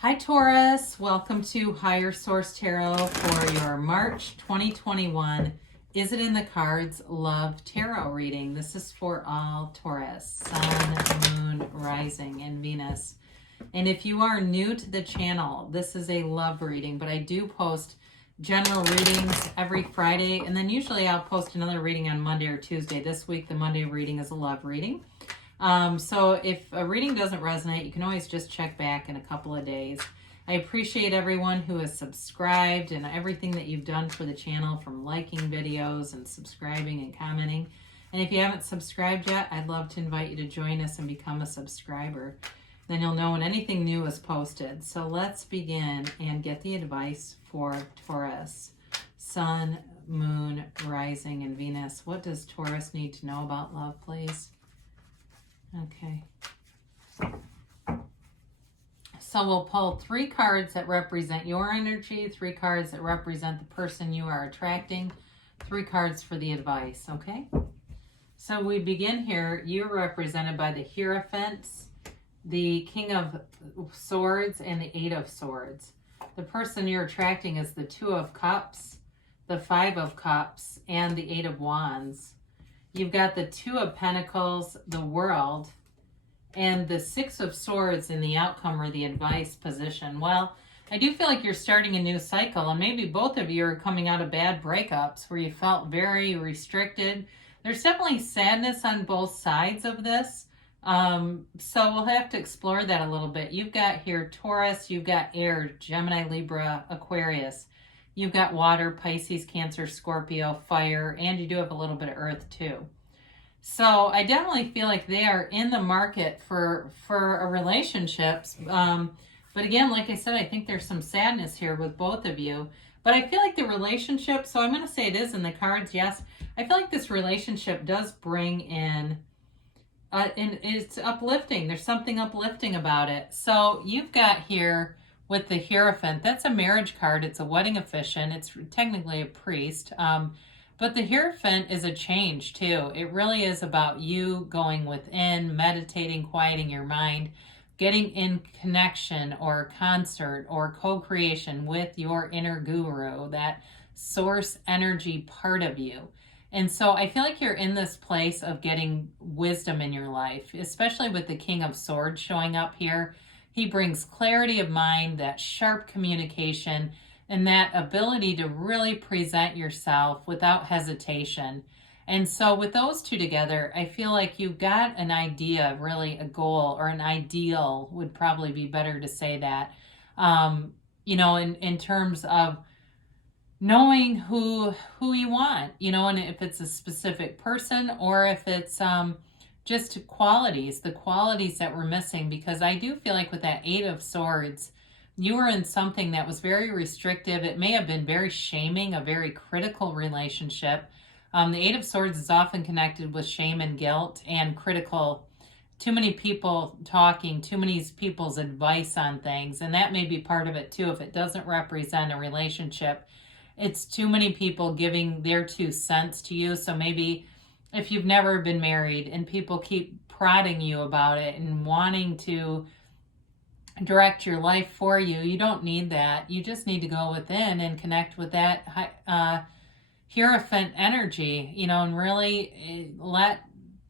Hi Taurus, welcome to Higher Source Tarot for your March 2021 Is It in the Cards Love Tarot reading. This is for all Taurus, Sun, Moon, Rising, and Venus. And if you are new to the channel, this is a love reading, but I do post general readings every Friday, and then usually I'll post another reading on Monday or Tuesday. This week, the Monday reading is a love reading. So if a reading doesn't resonate, you can always just check back in a couple of days. I appreciate everyone who has subscribed and everything that you've done for the channel, from liking videos and subscribing and commenting. And if you haven't subscribed yet, I'd love to invite you to join us and become a subscriber. Then you'll know when anything new is posted. So let's begin and get the advice for Taurus. Sun, Moon, Rising, and Venus. What does Taurus need to know about love, please? Okay. So we'll pull 3 cards that represent your energy, 3 cards that represent the person you are attracting, 3 cards for the advice, okay? So we begin here. You're represented by the Hierophants, the King of Swords, and the 8 of Swords. The person you're attracting is the 2 of Cups, the 5 of Cups, and the 8 of Wands. You've got the 2 of Pentacles, the World, and the 6 of Swords in the outcome or the advice position. Well, I do feel like you're starting a new cycle, and maybe both of you are coming out of bad breakups where you felt very restricted. There's definitely sadness on both sides of this. So we'll have to explore that a little bit. You've got here Taurus, you've got Air, Gemini, Libra, Aquarius. You've got water, Pisces, Cancer, Scorpio, fire, and you do have a little bit of earth too. So I definitely feel like they are in the market for a relationship. But again, like I said, I think there's some sadness here with both of you. But I feel like the relationship, so I'm going to say it is in the cards, yes. I feel like this relationship does bring in, and it's uplifting. There's something uplifting about it. So you've got here, with the Hierophant, that's a marriage card. It's a wedding officiant. It's technically a priest. But the Hierophant is a change too. It really is about you going within, meditating, quieting your mind, getting in connection or concert or co-creation with your inner guru, that source energy part of you. And so I feel like you're in this place of getting wisdom in your life, especially with the King of Swords showing up here. He brings clarity of mind, that sharp communication, and that ability to really present yourself without hesitation. And so with those two together, I feel like you've got an idea, really a goal, or an ideal would probably be better to say that, in terms of knowing who you want, and if it's a specific person or if it's just the qualities that we're missing. Because I do feel like with that 8 of Swords, you were in something that was very restrictive. It may have been very shaming, a very critical relationship. The 8 of Swords is often connected with shame and guilt and critical. Too many people talking, too many people's advice on things. And that may be part of it too. If it doesn't represent a relationship, it's too many people giving their 2 cents to you. So maybe if you've never been married and people keep prodding you about it and wanting to direct your life for you, you don't need that. You just need to go within and connect with that Hierophant energy, and really let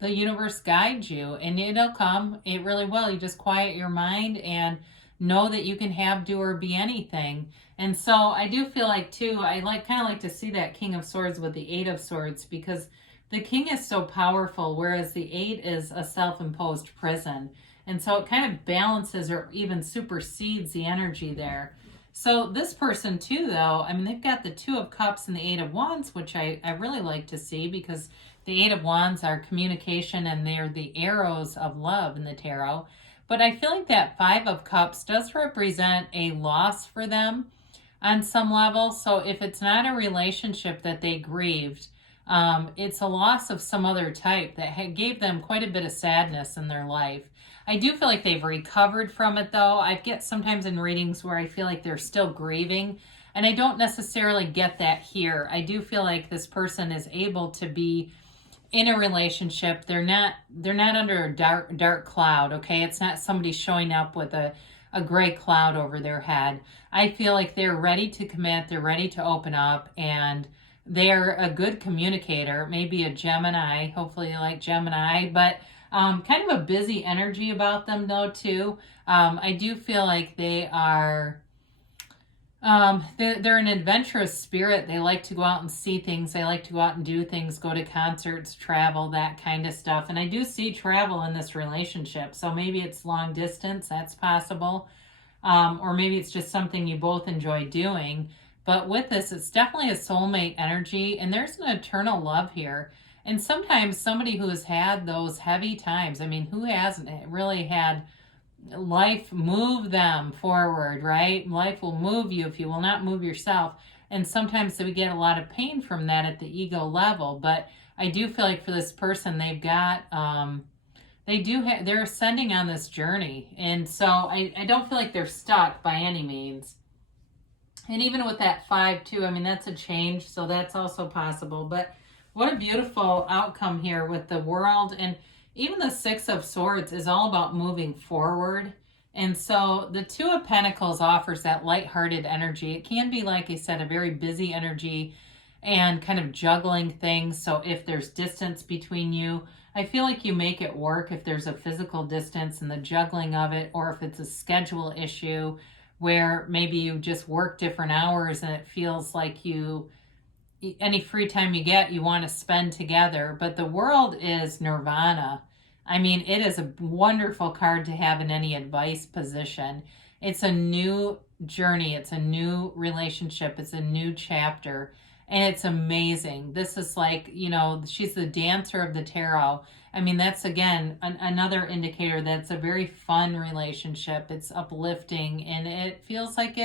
the universe guide you, and it'll come. It really will. You just quiet your mind and know that you can have, do, or be anything. And so I do feel like too, I kind of like to see that King of Swords with the 8 of Swords, because the King is so powerful, whereas the 8 is a self-imposed prison. And so it kind of balances or even supersedes the energy there. So this person too, though, they've got the 2 of Cups and the 8 of Wands, which I really like to see, because the 8 of Wands are communication and they're the arrows of love in the tarot. But I feel like that 5 of Cups does represent a loss for them on some level. So if it's not a relationship that they grieved, it's a loss of some other type that gave them quite a bit of sadness in their life. I do feel like they've recovered from it, though. I get sometimes in readings where I feel like they're still grieving, and I don't necessarily get that here. I do feel like this person is able to be in a relationship. They're not under a dark cloud, okay? It's not somebody showing up with a gray cloud over their head. I feel like they're ready to commit, they're ready to open up, and they're a good communicator. Maybe a Gemini, hopefully you like Gemini, but kind of a busy energy about them though too. I do feel like they are they're an adventurous spirit. They like to go out and see things. They like to go out and do things, go to concerts, travel, that kind of stuff. And I do see travel in this relationship. So maybe it's long distance, that's possible. Or maybe it's just something you both enjoy doing. But with this, it's definitely a soulmate energy, and there's an eternal love here. And sometimes somebody who has had those heavy times, I mean, who hasn't really had life move them forward, right? Life will move you if you will not move yourself. And sometimes we get a lot of pain from that at the ego level. But I do feel like for this person, they've got, they're ascending on this journey. And so I don't feel like they're stuck by any means. And even with that 5 too, I mean, that's a change. So that's also possible. But what a beautiful outcome here with the World. And even the 6 of Swords is all about moving forward. And so the 2 of Pentacles offers that lighthearted energy. It can be, like I said, a very busy energy and kind of juggling things. So if there's distance between you, I feel like you make it work if there's a physical distance and the juggling of it, or if it's a schedule issue where maybe you just work different hours and it feels like any free time you get, you want to spend together. But the World is nirvana. I mean, it is a wonderful card to have in any advice position. It's a new journey. It's a new relationship. It's a new chapter. And it's amazing. This is like, she's the dancer of the tarot. I mean, that's, again, another indicator that it's a very fun relationship. It's uplifting, and it feels like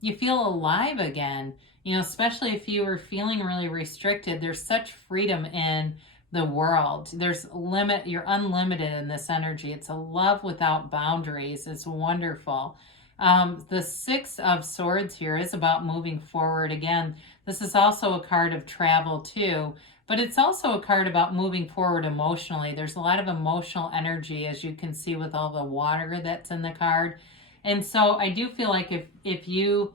you feel alive again. Especially if you were feeling really restricted, there's such freedom in the World. You're unlimited in this energy. It's a love without boundaries. It's wonderful. The 6 of Swords here is about moving forward. Again, this is also a card of travel too, but it's also a card about moving forward emotionally. There's a lot of emotional energy, as you can see with all the water that's in the card. And so I do feel like if you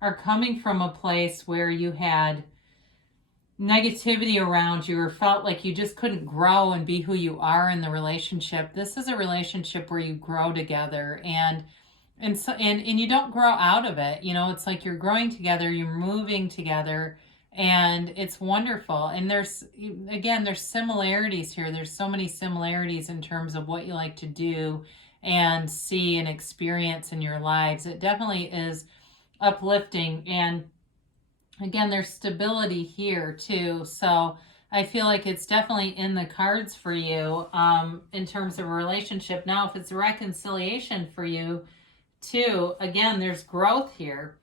are coming from a place where you had negativity around you or felt like you just couldn't grow and be who you are in the relationship, this is a relationship where you grow together, and you don't grow out of it. It's like you're growing together, you're moving together, and it's wonderful. And there's similarities here. There's so many similarities in terms of what you like to do and see and experience in your lives. It definitely is uplifting. And again, there's stability here too. So I feel like it's definitely in the cards for you in terms of a relationship. Now, if it's a reconciliation for you too, again, there's growth here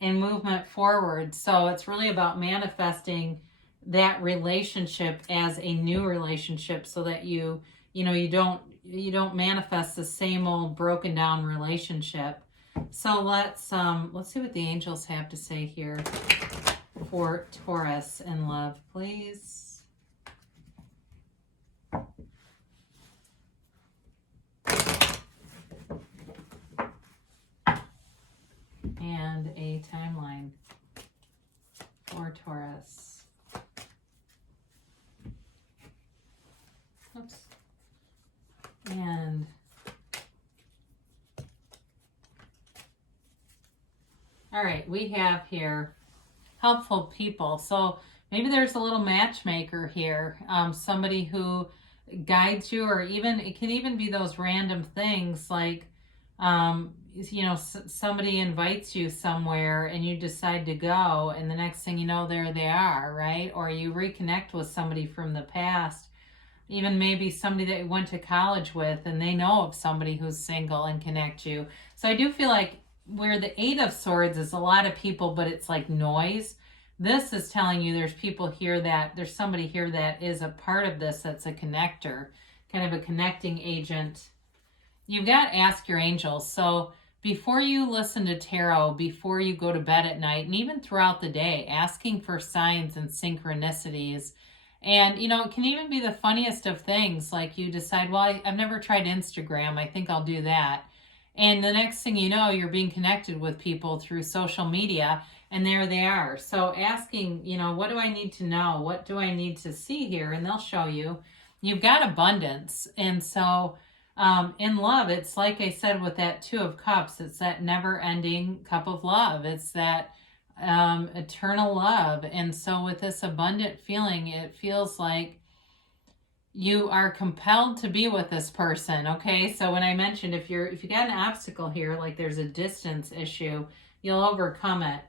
and movement forward. So it's really about manifesting that relationship as a new relationship, so that you don't manifest the same old broken down relationship. So let's see what the angels have to say here for Taurus in love, please. And a timeline for Taurus. Oops. And all right, we have here helpful people. So maybe there's a little matchmaker here, somebody who guides you, or even it can even be those random things like somebody invites you somewhere and you decide to go, and the next thing you know, there they are, right? Or you reconnect with somebody from the past, even maybe somebody that you went to college with, and they know of somebody who's single and connect you. So I do feel like where the 8 of Swords is a lot of people, but it's like noise, this is telling you there's people here there's somebody here that is a part of this, that's a connector, kind of a connecting agent. You've got to ask your angels. So before you listen to tarot, before you go to bed at night, and even throughout the day, asking for signs and synchronicities And, you know, it can even be the funniest of things. Like you decide, well, I've never tried Instagram. I think I'll do that. And the next thing you know, you're being connected with people through social media, and there they are. So asking, you know, what do I need to know? What do I need to see here? And they'll show you. You've got abundance. And so in love, it's like I said with that Two of Cups, it's that never ending cup of love. It's that eternal love. And so with this abundant feeling, it feels like you are compelled to be with this person. Okay, so when I mentioned if you got an obstacle here, like there's a distance issue, you'll overcome it.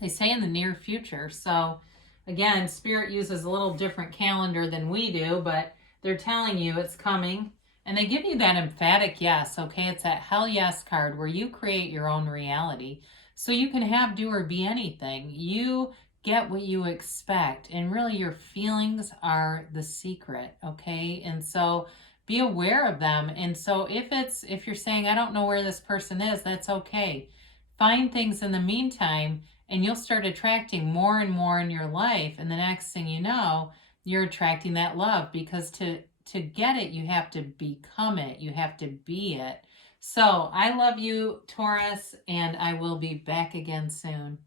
They say in the near future. So again, Spirit uses a little different calendar than we do, but they're telling you it's coming. And they give you that emphatic yes, okay? It's that hell yes card where you create your own reality. So you can have, do, or be anything. You get what you expect. And really your feelings are the secret, okay? And so be aware of them. And so if you're saying, I don't know where this person is, that's okay. Find things in the meantime, and you'll start attracting more and more in your life. And the next thing you know, you're attracting that love, because to get it, you have to become it. You have to be it. So I love you, Taurus, and I will be back again soon.